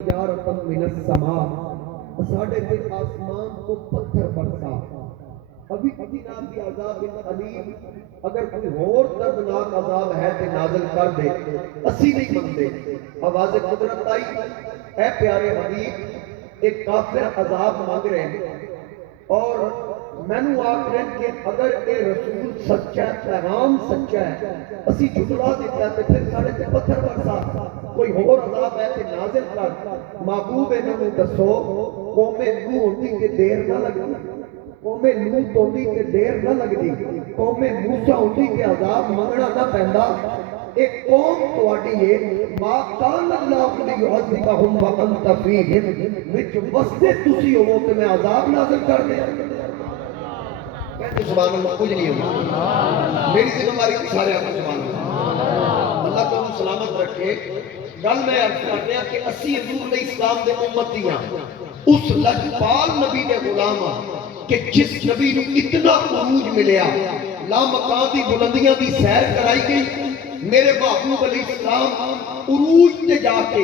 यारतन minus समा साढ़े पे आसमान को पत्थर बरसा अभी जनाब की अजाब अलीम अगर कोई और दर्दनाक अजाब है तो नाज़िल कर दे असी नहीं मनते आवाज़ कुदरत आई ऐ प्यारे हबीब एक काफिर अजाब मांग रहे हैं और मैनू आख रहे हैं कि अगर ये रसूल सच्चा है पैगाम सच्चा है असी झुटला देता है तो फिर साढ़े ते पत्थर बरसा कोई होर अजाब है तो नाज़िल कर महबूब इन्होंने दसो कौमे नूह होंदी ते देर ना लगदी कौमे लूत होंदी ते देर ना लगदी कौमे मूसा होंदी ते अजाब मंगना ना पैंदा एक कौम तुहाडी है मा कान अल्लाह लियुअज़िबहुम व अंत फीहिम विच वसते तुसी हो ते मैं अजाब नाज़िल कर दे कहते सुभान अल्लाह कुछ नहीं होगा मेरी जिम्मेदारी सारे आप सुभान अल्लाह अल्लाह को सलामत रखे गल मैं अर्ज कर रहा कि असी हजूर इस्लाम दे उम्मतियां उस लजपाल नबी दे गुलाम कि जिस नबी नूं इतना उरूज मिलया लामकां दी बुलंदियां दी सैर कराई गई मेरे महबूब अलैहिस्सलाम उरूज ते जाके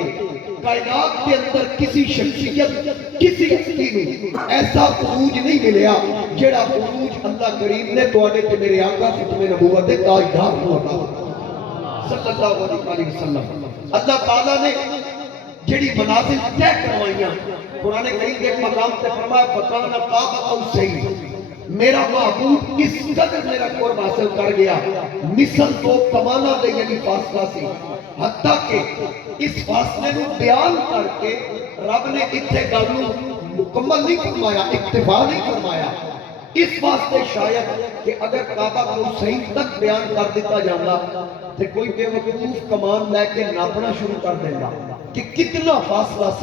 कायनात के अंदर किसी शख्सियत किसी हस्ती नूं ऐसा उरूज नहीं मिलया जेड़ा उरूज अल्लाह करीम ने तुहाडे ते मेरे आका खत्मे नबूवत दे ताजदार नूं अता सल्लल्लाहु अलैहि वसल्लम अल्लाह ताला ने जेड़ी मनाजिल तय करवाइयां कुरान करीम के मकाम पे फरमाया फकाना काबा औ सही मेरा महबूब इस कदर मेरा कुर्ब हासिल कर गया मिसल दो कमाना दे यानी फासला से हत्ता के इस फासले को बयान करके रब ने इत्थे गल नूं मुकम्मल नहीं फरमाया इक्तिफा नहीं फरमाया इस वास्ते शायद कि अगर काबा को सही तक बयान कर दिता जाता तो कोई बेवकूफ कमान लैके नापना शुरू कर देगा कि कितना फासला सी